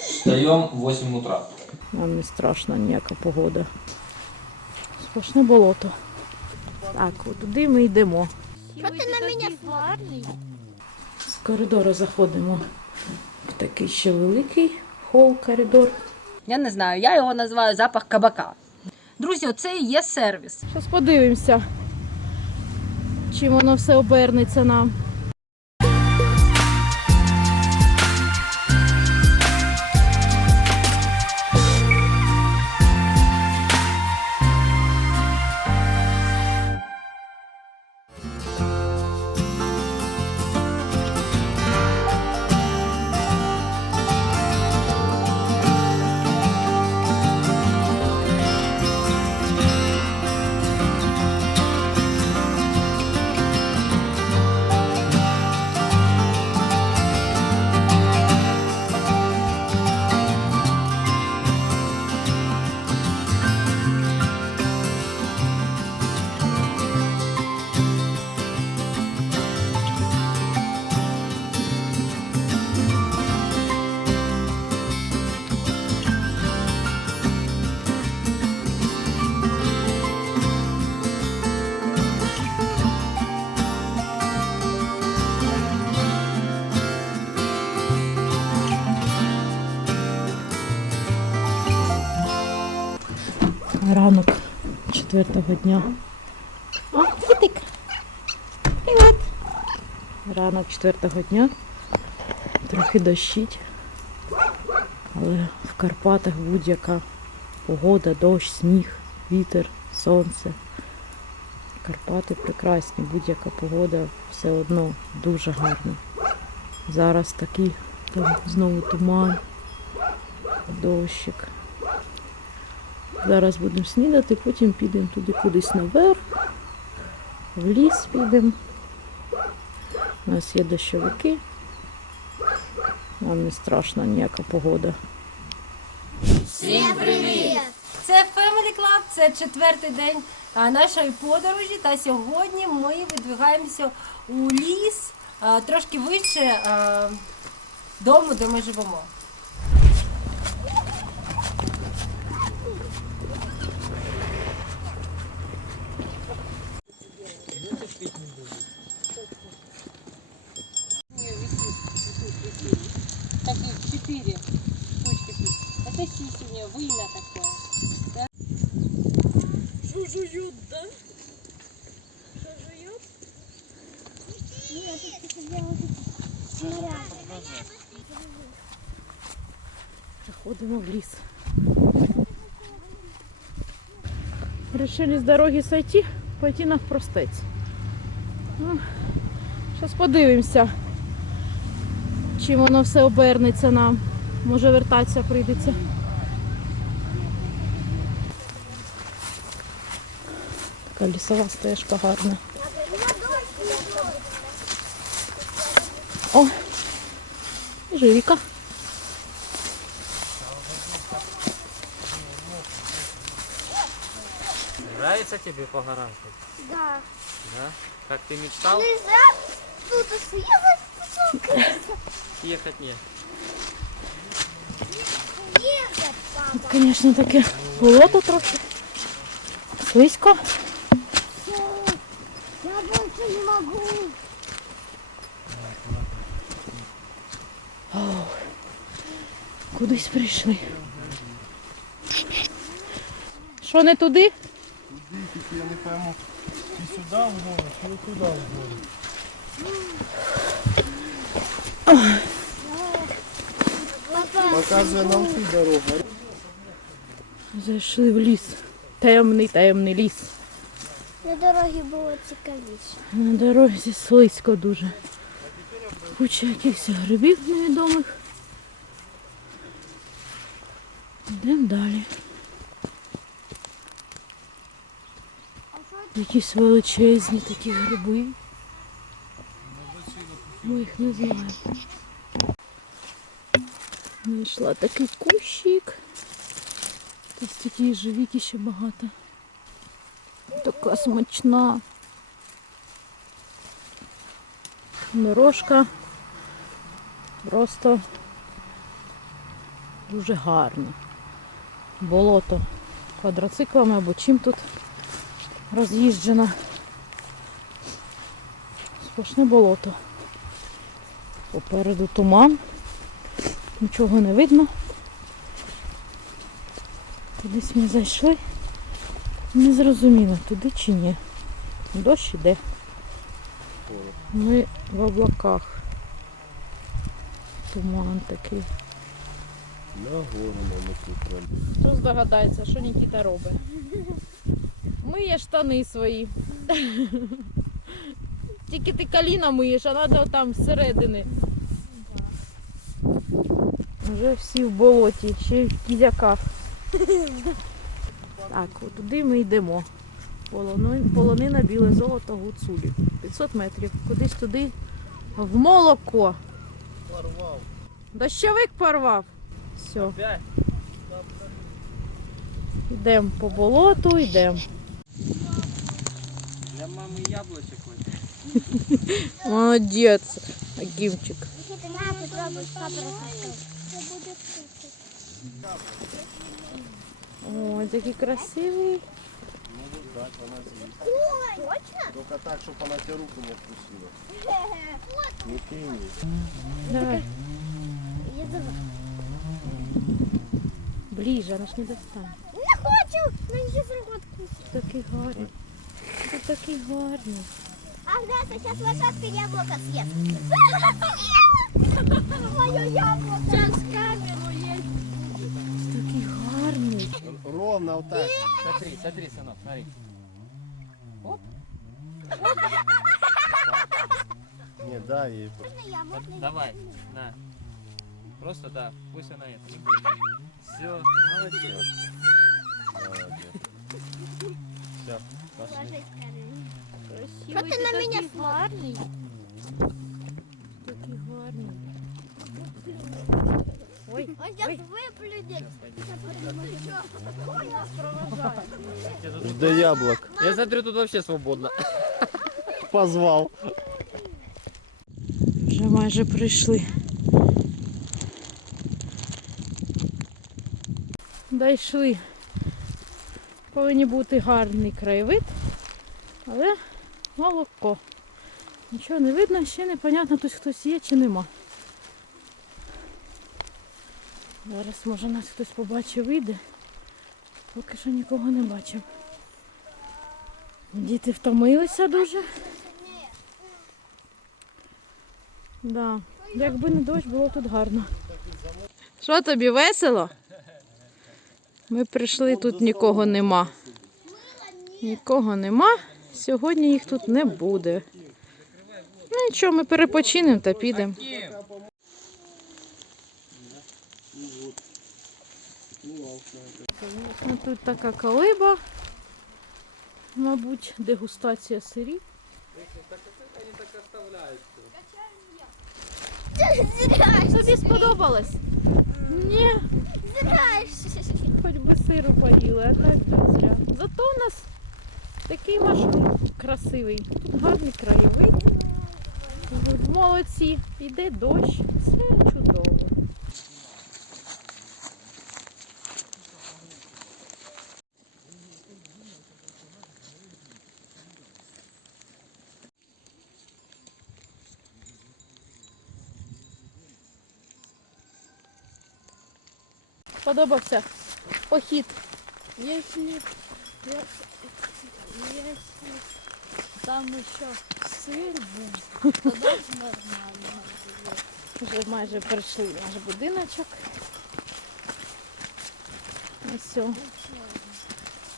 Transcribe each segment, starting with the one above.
Встаем в 8 утра. Нам не страшна ніяка погода. Сплошне болото. Так, от туди ми йдемо. Що ти на мене гарний? З коридору заходимо в такий ще великий хол коридор. Я не знаю, я його називаю запах кабака. Друзі, оце і є сервіс. Зараз подивимося, чим воно все обернеться нам. Четвертого дня. О, дітик. Привет. Ранок четвертого дня. Трохи дощить. Але в Карпатах будь-яка погода, дощ, сніг, вітер, сонце. Карпати прекрасні, будь-яка погода все одно дуже гарна. Зараз такий там знову туман, дощик. Зараз будемо снідати, потім підемо туди кудись наверх, в ліс підемо. У нас є дощовики. Нам не страшна ніяка погода. Це Family Club, це четвертий день нашої подорожі. Та сьогодні ми видвигаємося у ліс трошки вище дому, де ми живемо. Вымя такое. Заходимо в ліс. Решили с дороги сойти, пойти навпростець. Ну, Зараз подивимося, чим воно все обернеться нам. Може вертатися прийдеться. Така лісова стежка гарна. О, живіка. Нравится тебе по горам? ходить? Да. Да? Как ты мечтал? Нельзя тут съехать, Ехать нет. съехать, папа. Звісно, таке болото трохи. Слизько. Я больше не могу. Кудись прийшли. Що не туди? Я не пойму, чи сюди вгору, чи туди вгору. Показує нам ту дорогу. Зайшли в ліс. Темний, темний ліс. На дорогі було цікавіше. На дорозі слизько дуже. Куча якихось грибів невідомих. Йдемо далі. Якісь величезні такі гриби. Ми їх не знаємо. Знайшла такий кущик. Ось такі живіки ще багато. Така смачна. Дорожка просто Дуже гарно. Болото квадроциклами або чим тут роз'їжджено. Сплошне болото. Попереду туман. Нічого не видно. Кудись ми зайшли. Не зрозуміло, туди чи ні. Дощ іде. Ми в облаках. Туман такий. На гору нам тут. Хто здогадається, що Нікіта робить? Миє штани свої. Тільки ти коліна миєш, а треба там зсередини. Вже всі в болоті, ще й в кізяках. Так, от туди ми йдемо. Полонина біле золото гуцулі. 500 метрів. Кудись туди в молоко. Порвав. Дощовик порвав. Все. Йдемо по болоту, йдемо. Для мами яблучок ось. Молодець. На. Це буде вкусно. Ой, такий красивий. Можу дати, вона з'їсть. Точно? Тільки так, щоб вона тебе руку не вкусила. Не пійні. Давай. Ближе, аж не достань. Не хочу! Мені ще руку откусить. Такий гарний. Ти такий гарний. Агнеса, сейчас лошадка яблоко съест. Мое яблоко. Сейчас гарний. Ровно отак. Смотри, смотри, сынок, смотри. Ні, дай їй. Можно я, можно я? Давай, на. Просто да, пусть она это не хочет. Все, молодец. Молодець. Все, пошли. Ложись, Карин. Красивий. Що ти на мене такий гарний. Такий гарний. Ой, Он сейчас ой. выплюнет. Жди яблок. Я смотрю, тут вообще свободно. Позвав. Вже майже прийшли. Дійшли. Повинні бути гарний краєвид, але молоко. Нічого не видно, ще непонятно, тут хтось є чи нема. Зараз може нас хтось побачить, вийде. Поки що нікого не бачив. Діти втомилися дуже. Да. Якби не дощ, було тут гарно. Що тобі весело? Ми прийшли, тут нікого нема. Нікого нема. Сьогодні їх тут не буде. Ну нічого, ми перепочинемо та підемо. Ну, тут така колиба. Мабуть, дегустація сирів. Тобі сподобалось? Ні, хоч би сиру поїли, а так зря. Зато у нас такий маршрут красивий. Тут гарний краєвид. Молодці, йде дощ, все чудово. Подобався похід. Если, если там еще сыр был, то даже нормально. Вже майже прийшли в наш будиночок. Ось. о.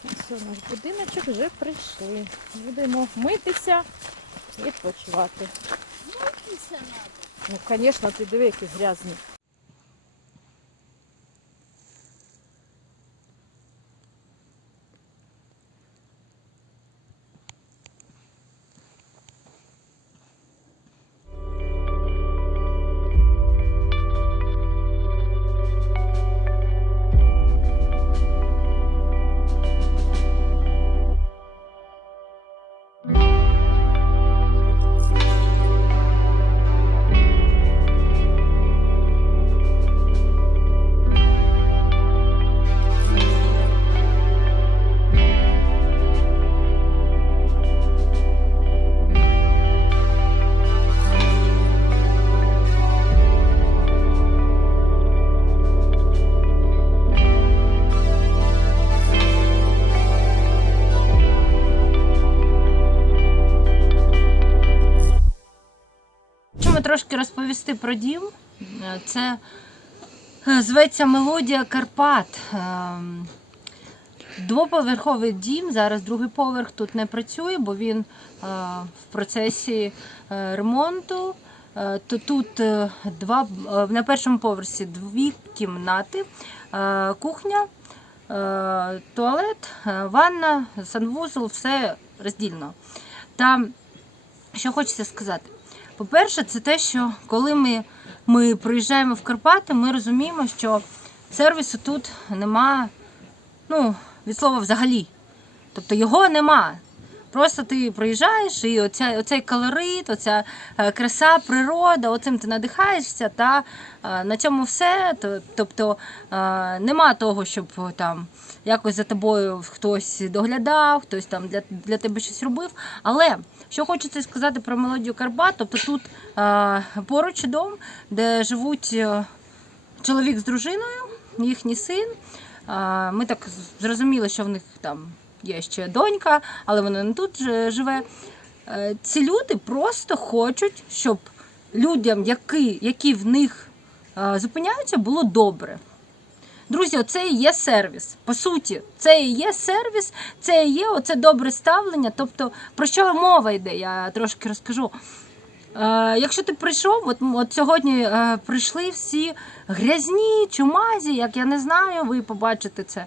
Ось о наш будиночок вже прийшли. Будемо митися і відпочивати. Мыться надо. Ну, звісно, ти диви, який грязний. Розповісти про дім. Е, Це е, зветься Мелодія Карпат. Ем, Двоповерховий дім. Зараз другий поверх тут не працює, бо він е, в процесі е, ремонту. Е, То тут е, два е, на першому поверсі дві кімнати, е, кухня, е, туалет, е, ванна, санвузол, все роздільно. Та що хочеться сказати? По-перше, це те, що коли ми, ми приїжджаємо в Карпати, ми розуміємо, що сервісу тут нема, ну, від слова взагалі. Тобто його нема. Просто ти приїжджаєш і оця, оцей колорит, оця е, краса, природа, оцим ти надихаєшся, та е, на цьому все. Тобто е, нема того, щоб там якось за тобою хтось доглядав, хтось там для, для тебе щось робив. Але що хочеться сказати про мелодію Карпат, тобто тут поруч дом, де живуть чоловік з дружиною, їхній син. Ми так зрозуміли, що в них там є ще донька, але вона не тут живе. Е, Ці люди просто хочуть, щоб людям, які, які в них е, зупиняються, було добре. Друзі, оце і є сервіс. По суті, це і є сервіс, це і є оце добре ставлення. Тобто, про що мова йде, я трошки розкажу. Е, якщо ти прийшов, от, от сьогодні прийшли всі грязні, чумазі, як я не знаю, ви побачите це.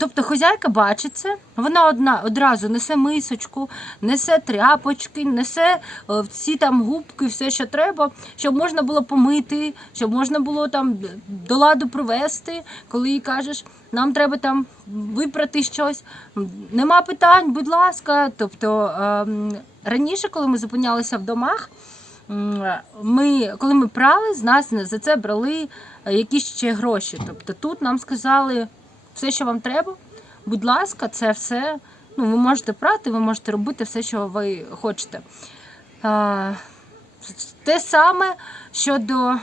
Тобто хозяйка бачить це, вона одна одразу несе мисочку, несе тряпочки, несе е, всі там губки, все, що треба, щоб можна було помити, щоб можна було там до ладу привести, коли їй кажеш, нам треба там випрати щось. Нема питань, будь ласка. Тобто ем, раніше, коли ми зупинялися в домах, ми, коли ми прали, з нас за це брали якісь ще гроші. Тобто тут нам сказали все, що вам треба. Будь ласка, це все. Ну, ви можете прати, ви можете робити все, що ви хочете. А, те саме щодо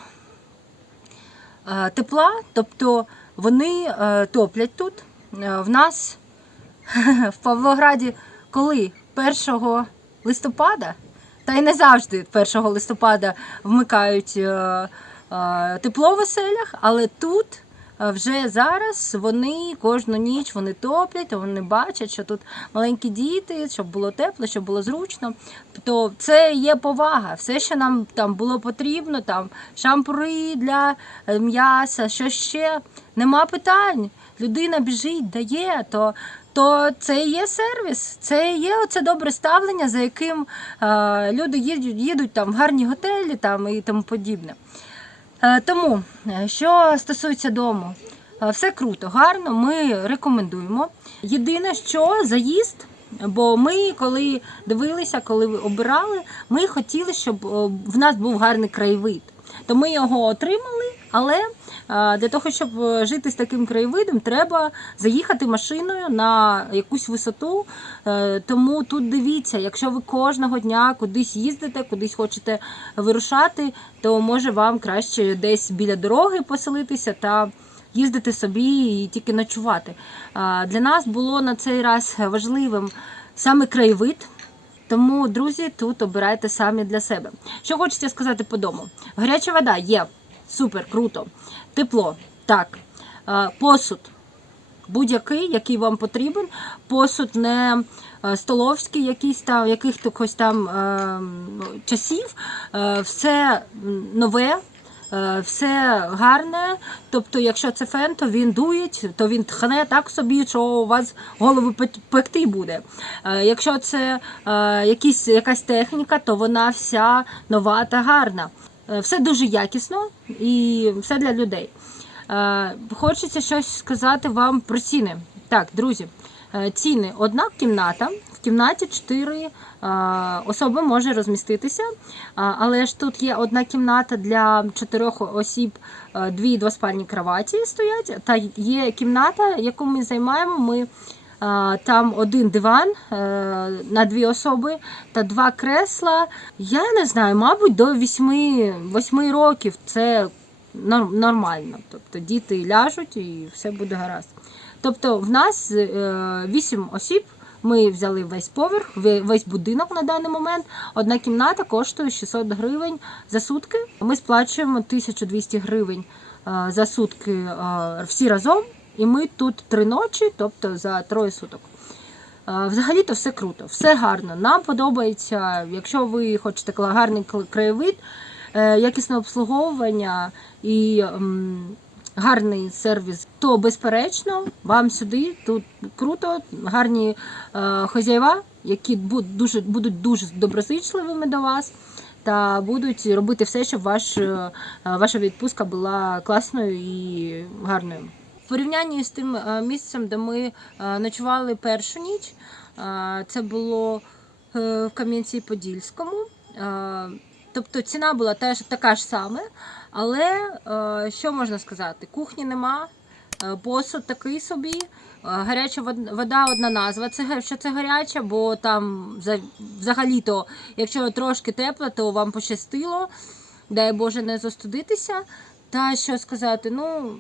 а, тепла, тобто вони е, топлять тут. Е, в нас в Павлограді коли 1 листопада, та й не завжди 1 листопада вмикають е, е, тепло в оселях, але тут вже зараз вони кожну ніч вони топлять, вони бачать, що тут маленькі діти, щоб було тепло, щоб було зручно. Тобто це є повага. Все, що нам там було потрібно, там шампури для е, м'яса, що ще, нема питань. Людина біжить, дає, то, то це і є сервіс, це і є оце добре ставлення, за яким е, люди їдуть, їдуть там в гарні готелі там, і тому подібне. Е, Тому, е, що стосується дому, е, все круто, гарно, ми рекомендуємо. Єдине, що заїзд, бо ми, коли дивилися, коли обирали, ми хотіли, щоб в нас був гарний краєвид. То ми його отримали, але для того, щоб е, жити з таким краєвидом, треба заїхати машиною на якусь висоту. Е, Тому тут дивіться, якщо ви кожного дня кудись їздите, кудись хочете вирушати, то може вам краще десь біля дороги поселитися та їздити собі і тільки ночувати. Для нас було на цей раз важливим саме краєвид. Тому, друзі, тут обирайте самі для себе. Що хочеться сказати по дому? Гаряча вода є, супер, круто. Тепло, так. Посуд будь-який, який вам потрібен. Посуд не е, столовський, якийсь там, якихось там е, часів. Е, все нове. е, Все гарне, тобто, якщо це фен, то він дує, то він тхне так собі, що у вас голову пек- пекти буде. Е, Якщо це е, якась техніка, то вона вся нова та гарна. Е, Все дуже якісно і все для людей. Е, Хочеться щось сказати вам про ціни. Так, друзі, е, ціни. Одна кімната. В кімнаті 4 особи може розміститися, але ж тут є одна кімната для чотирьох осіб, дві двоспальні кроваті стоять. Та є кімната, яку ми займаємо. Ми Там один диван е, на дві особи та два кресла. Я не знаю, мабуть, до 8, 8 років це нор- нормально. Тобто діти ляжуть і все буде гаразд. Тобто в нас 8 осіб Ми взяли весь поверх, ве- весь будинок на даний момент. Одна кімната коштує 600 гривень за сутки. Ми сплачуємо 1200 гривень е, за сутки е, всі разом. І ми тут три ночі, тобто за троє суток. Е, Взагалі-то все круто, все гарно. Нам подобається, якщо ви хочете гарний краєвид, е, якісне обслуговування і гарний сервіс, то безперечно вам сюди тут круто, гарні е, хазяєва, які будуть дуже, доброзичливими до вас. Та будуть робити все, щоб ваш, е, ваша відпустка була класною і гарною. В порівнянні з тим е, місцем, де ми е, ночували першу ніч, е, це було в Кам'янці-Подільському. Тобто ціна була теж така ж саме, але що можна сказати? Кухні нема, посуд такий собі. Гаряча вода одна назва. Це що це гаряча, бо там за- взагалі-то, якщо трошки тепло, то вам пощастило. Дай Боже не застудитися. Та що сказати, ну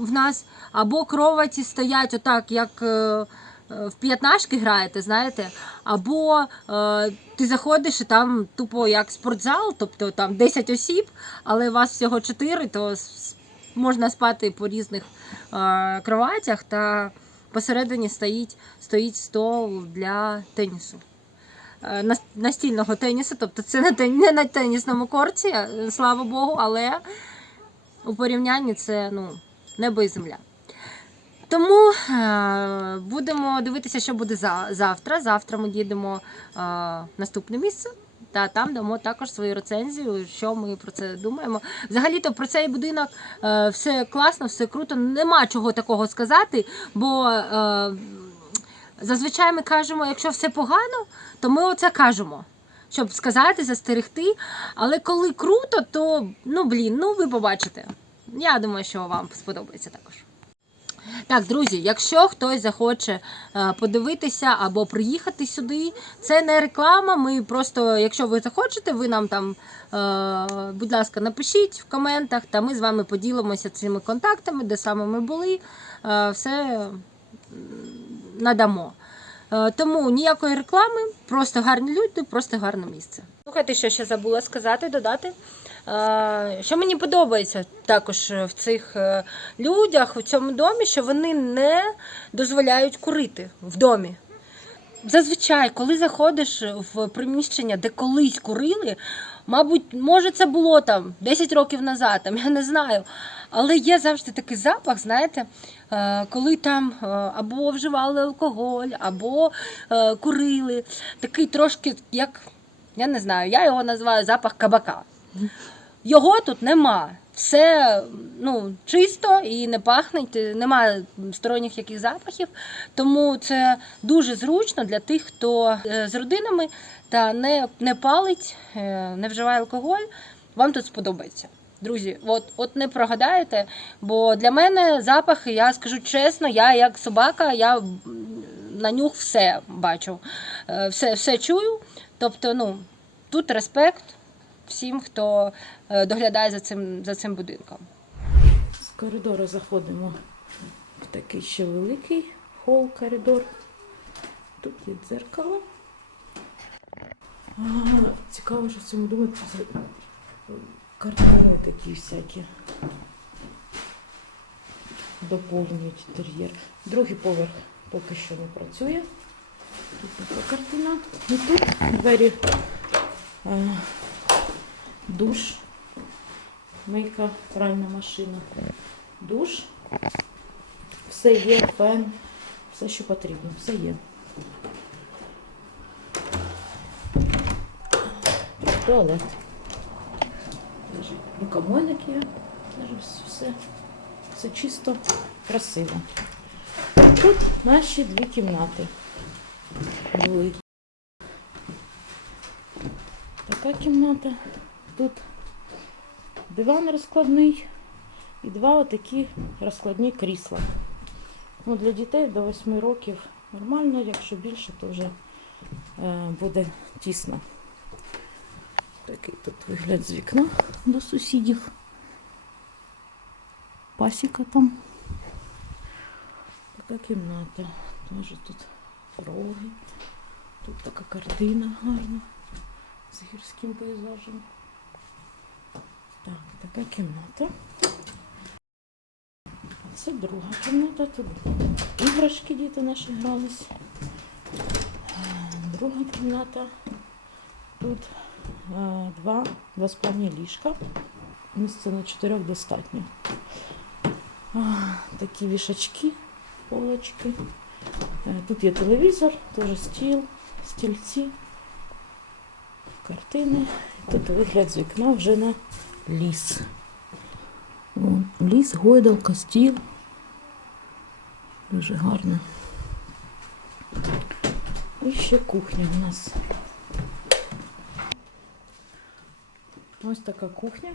в нас або кроваті стоять отак, як е, в п'ятнашки граєте, знаєте, або е, ти заходиш і там тупо як спортзал, тобто там 10 осіб, але у вас всього 4, то можна спати по різних е, кроватях, та посередині стоїть, стоїть стол для тенісу. Настільного тенісу, тобто це не, на тенісному корті, е, слава Богу, але у порівнянні це ну, небо і земля. Тому е, будемо дивитися, що буде за, завтра. Завтра ми їдемо е, в наступне місце. Та там дамо також свою рецензію, що ми про це думаємо. Взагалі-то про цей будинок е, все класно, все круто. Нема чого такого сказати, бо зазвичай ми кажемо, якщо все погано, то ми оце кажемо. Щоб сказати, застерегти. Але коли круто, то ну блін, ну ви побачите. Я думаю, що вам сподобається також. Так, друзі, якщо хтось захоче е, подивитися або приїхати сюди, це не реклама. Ми просто, якщо ви захочете, ви нам там, е, будь ласка, напишіть в коментах, та ми з вами поділимося цими контактами, де саме ми були. Е, все надамо. Е, Тому ніякої реклами, просто гарні люди, просто гарне місце. Слухайте, що ще забула сказати, додати. Е, Що мені подобається також в цих е, людях в цьому домі, що вони не дозволяють курити в домі. Зазвичай, коли заходиш в приміщення, де колись курили, мабуть, може, це було там 10 років назад, там, я не знаю. Але є завжди такий запах, знаєте, е, коли там е, або вживали алкоголь, або е, курили. Такий трошки, як, я не знаю, я його називаю запах кабака. Його тут нема. Все ну, чисто і не пахнеть, немає сторонніх яких запахів. Тому це дуже зручно для тих, хто е, з родинами та не, не палить, е, не вживає алкоголь. Вам тут сподобається. Друзі, от, от не прогадаєте, бо для мене запахи, я скажу чесно, я як собака, я на нюх все бачу, е, все, все чую. Тобто, ну, тут респект всім, хто е, доглядає за цим, за цим будинком. З коридору заходимо в такий ще великий хол коридор. Тут є дзеркало. А, цікаво, що в цьому це картини такі всякі. Доповнюють інтер'єр. Другий поверх поки що не працює. Тут така картина. І тут двері е, душ, мийка, пральна машина душ. Все є, фен, все, що потрібно, все є. Туалет. Даже рукомойник є. Даже все, все чисто, красиво. Тут наші дві кімнати були. Така кімната. Тут диван розкладний і два отакі розкладні крісла. Ну, для дітей до 8 років нормально, якщо більше, то вже е, буде тісно. Такий тут вигляд з вікна до сусідів. Пасіка там. Така кімната. Теж тут роги. Тут така картина гарна з гірським пейзажем. Так, така кімната. Це друга кімната. Тут іграшки діти наші грались. Е, Друга кімната. Тут е, два, два спальні ліжка. Місця на чотирьох достатньо. Такі вішачки, полочки. Е, Тут є телевізор, теж стіл, стільці, картини. Тут вигляд з вікна вже на ліс. О, Ліс, гойдалка, стіл. Дуже гарно. І ще кухня у нас. Ось така кухня.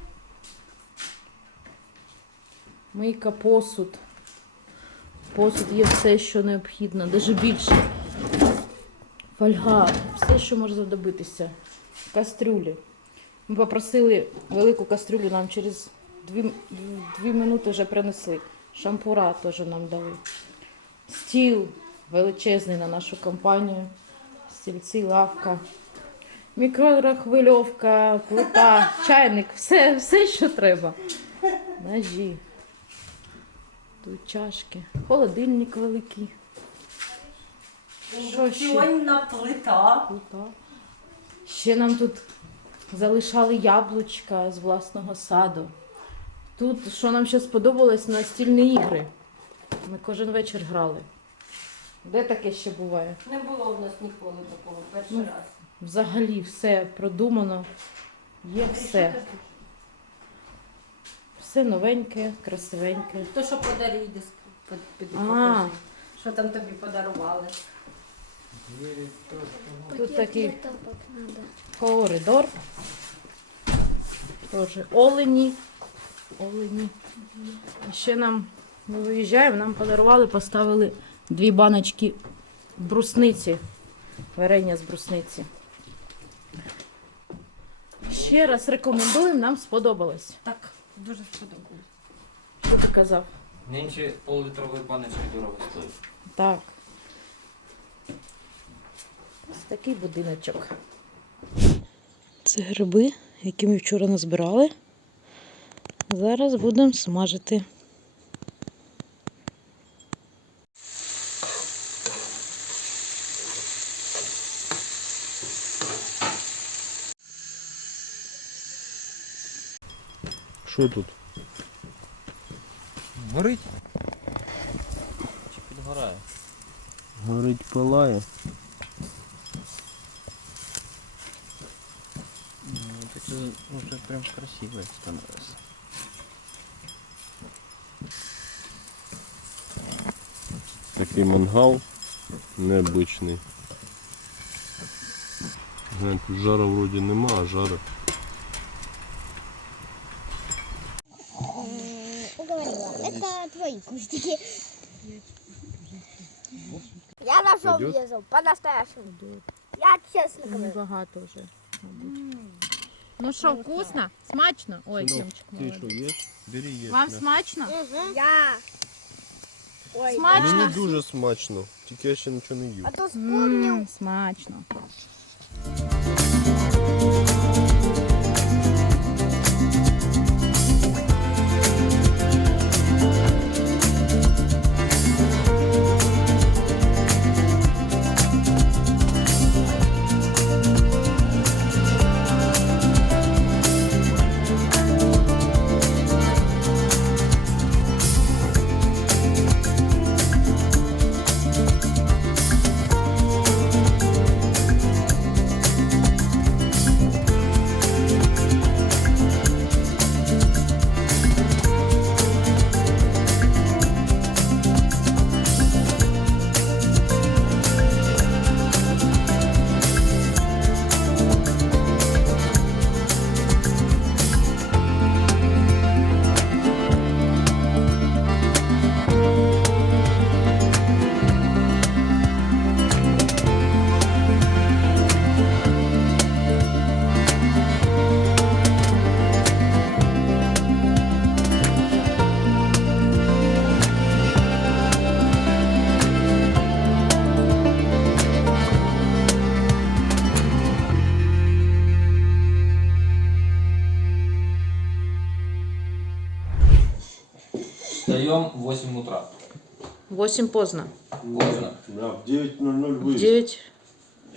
Мийка, посуд. Посуд є все, що необхідно, навіть більше. Фольга, все, що може знадобитися. Кастрюлі. Ми попросили велику кастрюлю, нам через дві, дві минути вже принесли. Шампура теж нам дали. Стіл величезний на нашу компанію. Стільці, лавка. Мікрохвильовка, плита, чайник, все, все, що треба. Ножі. Тут чашки, холодильник великий. Що ще? Плита. Плита. Ще нам тут залишали яблучка з власного саду. Тут, що нам ще сподобалось, настільні ігри. Ми кожен вечір грали. Де таке ще буває? Не було в нас ніколи такого перший Ну, раз. Взагалі все продумано. Є все. Все новеньке, красивеньке. То, що подарили, під- під- А. Що там тобі подарували? Тут такий коридор. Тоже олені. Олені. І ще нам, ми виїжджаємо, нам подарували, поставили дві баночки брусниці. Варення з брусниці. Ще раз рекомендуємо, нам сподобалось. Так, дуже сподобалось. Що ти казав? Нинче пол-литрової баночки дорого стоїть. Так. Ось такий будиночок. Це гриби, які ми вчора назбирали. Зараз будемо смажити. Що тут? Горить? Чи підгорає? Горить пилає. Ну, таке вже прям красиво становиться. Такий мангал необичний. Глянь, тут жара вроді нема, а жара. Уговорила. Это твои кустики. Я нашел Пойдет? по-настоящему. Я честно говорю. Багато вже. Ну що, вкусно? Смачно? Ой, Тімчик, Ти що, молодець. Бери їж. Вам смачно? Я. Ой, Смачно? Мені дуже смачно, тільки я ще нічого не їв. а то вспомнил. М, Смачно. 8 поздно. Поздно. Да, в 9.00 выезд. 9.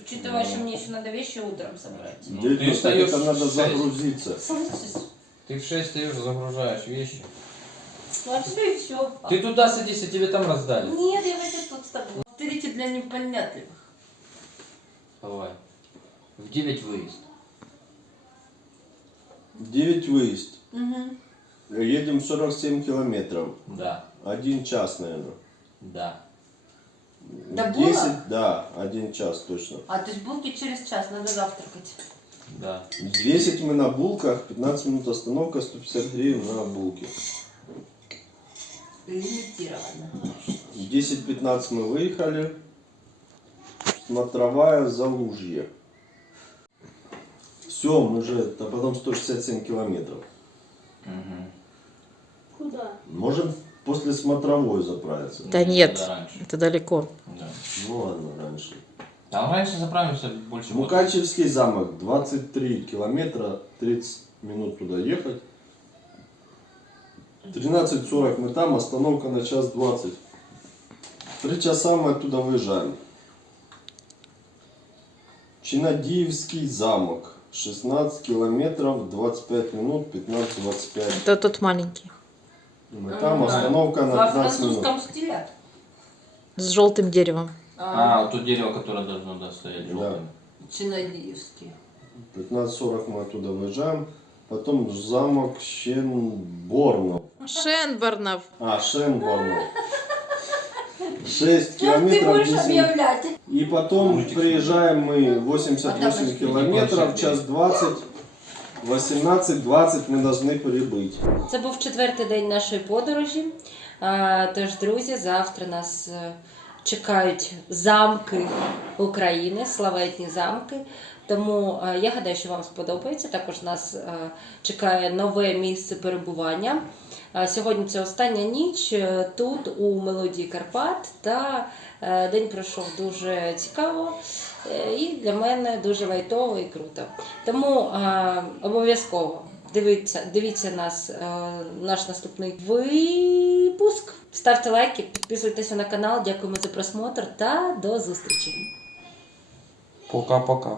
Учитывая, что мне еще надо вещи утром собрать. В Ну, 9 ты встаешь это надо в шесть. загрузиться. Ты в 6 встаешь, загружаешь вещи. Ложу и все. Ты туда садись, а тебе там раздали. Нет, я вот тут с тобой. Повторите для непонятливых. Давай. В 9 выезд. В 9 выезд. Угу. Едем 47 километров. Да. Один час, наверное. Да. До Була? 10, да, один час точно. А то есть булки через час, надо завтракать. Да. В 10 мы на булках, 15 минут остановка, 150 гривен на булке. Лимитированно. В 10-15 мы выехали. Смотровая Залужье. Все, мы уже, а потом 167 километров. Угу. Куда? Можем после смотровой заправиться. Да нет, Да, раньше. это далеко. Да. Ну ладно, раньше. Там раньше заправимся больше года. Мукачевский замок, 23 километра, 30 минут туда ехать. 13.40 мы там, остановка на час 20. Три часа мы оттуда выезжаем. Чинадиевский замок, 16 километров, 25 минут, 15-25. Это тот маленький. Там, остановка на Во 15 минут. французском стиле. С желтым деревом. А, вот то дерево, которое должно да, стоять Да. желтым. Чинадиевский. 15.40 мы оттуда выезжаем. Потом замок Щенборнов. Шенборнов. А, Шенборнов. 6 Как ты километров. будешь 10 объявлять? И потом приезжаем мы 88 километров, час 20. 18-20 мы должны прибыть. Це був четвертий день нашої подорожі. А, Тож, друзі, завтра нас е, чекають замки України, славетні замки. Тому е, я гадаю, що вам сподобається. Також нас е, чекає нове місце перебування. Сьогодні це остання ніч е, тут, у мелодії Карпат. Та е, день пройшов дуже цікаво е, і для мене дуже лайтово і круто. Тому е, обов'язково дивіться, дивіться нас, е, наш наступний випуск. Ставте лайки, підписуйтеся на канал. Дякуємо за просмотр та до зустрічі. Пока-пока.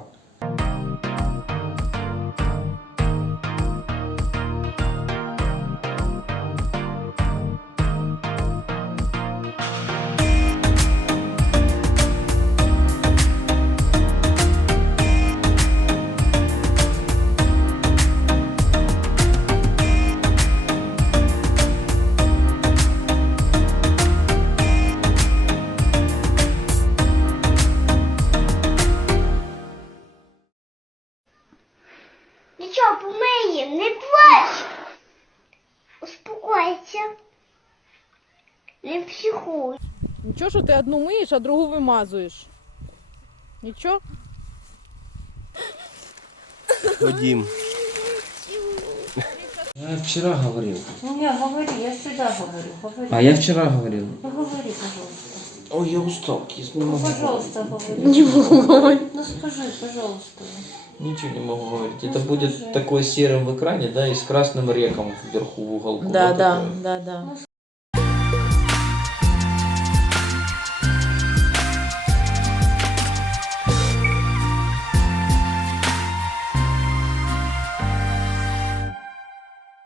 Не психуй. Нічого, що ти одну миєш, а другу вимазуєш. Нічого? Ходим. Я вчера говорил. Ну, я говорю, я всегда говорю. Говори, А я вчера говорил. говори, пожалуйста. Ой, я устал, кис, не Ну, могу. пожалуйста, говори. Не можу. Ну, скажи, пожалуйста. Ничего не могу говорить. Ну, Это скажи. будет такой серым в экране, да, и с красным реком вверху в уголку. Да, Вот да, такое. да, да. Ну,